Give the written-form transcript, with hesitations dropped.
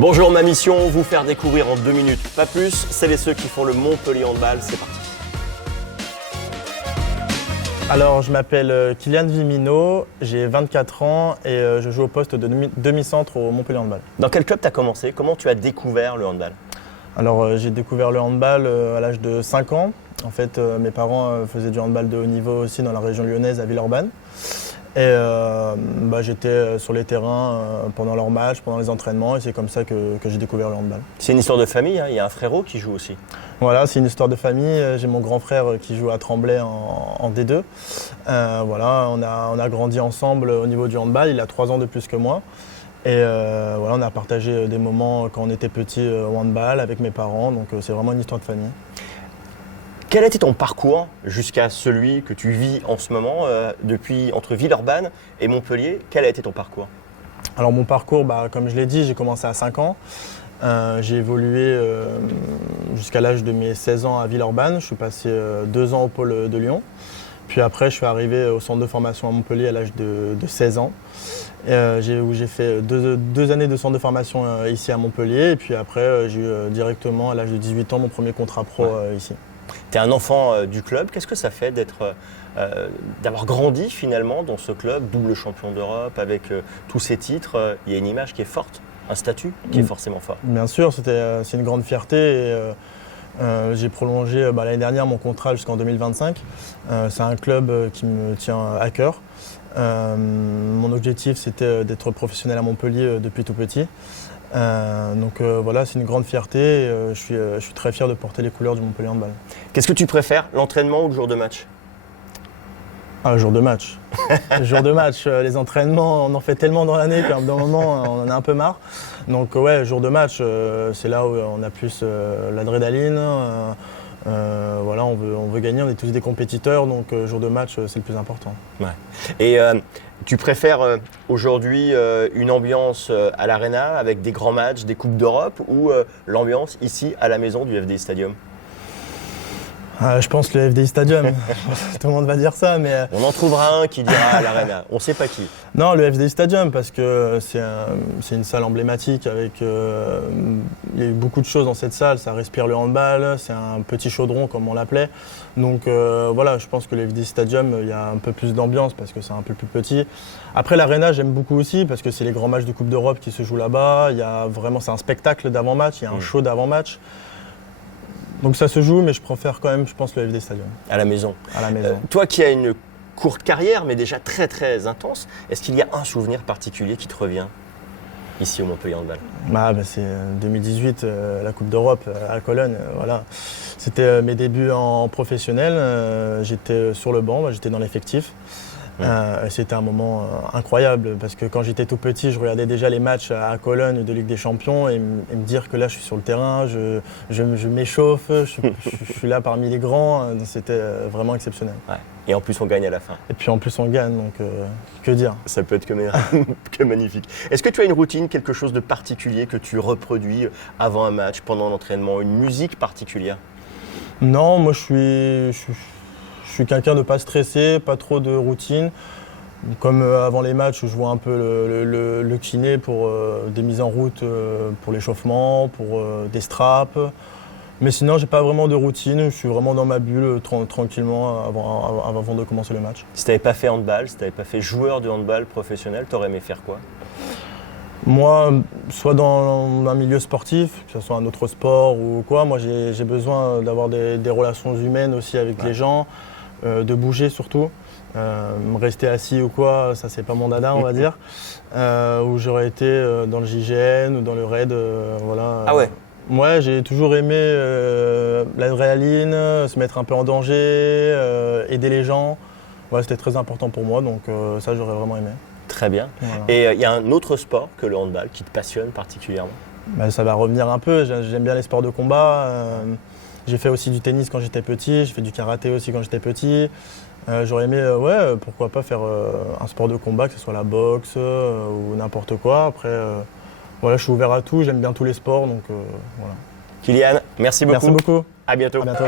Bonjour, ma mission, vous faire découvrir en 2 minutes, pas plus, celles et ceux qui font le Montpellier Handball, c'est parti. Alors, je m'appelle Kylian Vimino, j'ai 24 ans et je joue au poste de demi-centre au Montpellier Handball. Dans quel club tu as commencé? Comment tu as découvert le handball? Alors, j'ai découvert le handball à l'âge de 5 ans. En fait, mes parents faisaient du handball de haut niveau aussi dans la région lyonnaise à Villeurbanne. Et j'étais sur les terrains pendant leurs matchs, pendant les entraînements, et c'est comme ça que j'ai découvert le handball. C'est une histoire de famille, hein. Il y a un frérot qui joue aussi. Voilà, c'est une histoire de famille. J'ai mon grand frère qui joue à Tremblay en D2. On a grandi ensemble au niveau du handball. Il a 3 ans de plus que moi. Et on a partagé des moments quand on était petit au handball avec mes parents. Donc c'est vraiment une histoire de famille. Quel a été ton parcours jusqu'à celui que tu vis en ce moment, depuis entre Villeurbanne et Montpellier? Quel a été ton parcours? Alors mon parcours, comme je l'ai dit, j'ai commencé à 5 ans. J'ai évolué jusqu'à l'âge de mes 16 ans à Villeurbanne. Je suis passé 2 ans au pôle de Lyon. Puis après, je suis arrivé au centre de formation à Montpellier à l'âge de 16 ans. Où j'ai fait deux années de centre de formation ici à Montpellier. Et puis après, j'ai eu directement à l'âge de 18 ans mon premier contrat pro ici. Tu es un enfant du club. Qu'est-ce que ça fait d'avoir grandi finalement dans ce club, double champion d'Europe avec tous ces titres? Il y a une image qui est forte, un statut qui est forcément fort. Bien sûr, c'est une grande fierté. J'ai prolongé l'année dernière mon contrat jusqu'en 2025. C'est un club qui me tient à cœur. Mon objectif, c'était d'être professionnel à Montpellier depuis tout petit. C'est une grande fierté. Je suis très fier de porter les couleurs du Montpellier Handball. Qu'est-ce que tu préfères, l'entraînement ou le jour de match? Le jour de match. Le jour de match. Les entraînements, on en fait tellement dans l'année qu'à un moment, on en a un peu marre. Donc le jour de match, c'est là où on a plus l'adrénaline. On veut gagner, on est tous des compétiteurs, donc jour de match, c'est le plus important. Ouais. Et tu préfères aujourd'hui une ambiance à l'Arena avec des grands matchs, des Coupes d'Europe ou l'ambiance ici à la maison du FDI Stadium? Je pense le FDI Stadium. Tout le monde va dire ça, mais... On en trouvera un qui dira à l'Arena. On ne sait pas qui. Non, le FDI Stadium, parce que c'est une salle emblématique avec... il y a eu beaucoup de choses dans cette salle. Ça respire le handball, c'est un petit chaudron comme on l'appelait. Donc je pense que le FDI Stadium, il y a un peu plus d'ambiance parce que c'est un peu plus petit. Après, l'Arena, j'aime beaucoup aussi parce que c'est les grands matchs de Coupe d'Europe qui se jouent là-bas. C'est un spectacle d'avant-match, il y a un show d'avant-match. Donc ça se joue, mais je préfère quand même, je pense, le FDI Stadium. À la maison. À la maison. Toi qui as une courte carrière, mais déjà très très intense, est-ce qu'il y a un souvenir particulier qui te revient ici au Montpellier Handball? C'est 2018, la Coupe d'Europe à Cologne. C'était mes débuts en professionnel. J'étais sur le banc, j'étais dans l'effectif. C'était un moment incroyable parce que quand j'étais tout petit, je regardais déjà les matchs à Cologne de Ligue des Champions et me dire que là je suis sur le terrain, je m'échauffe, je suis là parmi les grands, c'était vraiment exceptionnel. Ouais. Et en plus on gagne à la fin. Et puis en plus on gagne, donc que dire? Ça peut être que magnifique. Est-ce que tu as une routine, quelque chose de particulier que tu reproduis avant un match, pendant l'entraînement, une musique particulière? Non, moi je suis quelqu'un de pas stressé, pas trop de routine. Comme avant les matchs, je vois un peu le kiné pour des mises en route pour l'échauffement, pour des straps. Mais sinon, j'ai pas vraiment de routine. Je suis vraiment dans ma bulle tranquillement avant de commencer le match. Si tu n'avais pas fait handball, si tu n'avais pas fait joueur de handball professionnel, tu aurais aimé faire quoi? Moi, soit dans un milieu sportif, que ce soit un autre sport ou quoi, moi j'ai besoin d'avoir des relations humaines aussi avec les gens. De bouger surtout, rester assis ou quoi, ça c'est pas mon dada on va dire, où j'aurais été dans le JGN ou dans le RAID, Ah ouais? Ouais, j'ai toujours aimé l'adrénaline, se mettre un peu en danger, aider les gens, c'était très important pour moi, donc ça j'aurais vraiment aimé. Très bien. Voilà. Et il y a un autre sport que le handball qui te passionne particulièrement? Ça va revenir un peu, j'aime bien les sports de combat. J'ai fait aussi du tennis quand j'étais petit, j'ai fait du karaté aussi quand j'étais petit. J'aurais aimé, pourquoi pas faire un sport de combat, que ce soit la boxe ou n'importe quoi. Après, je suis ouvert à tout, j'aime bien tous les sports, donc voilà. Kylian, merci beaucoup. Merci beaucoup. À bientôt. À bientôt.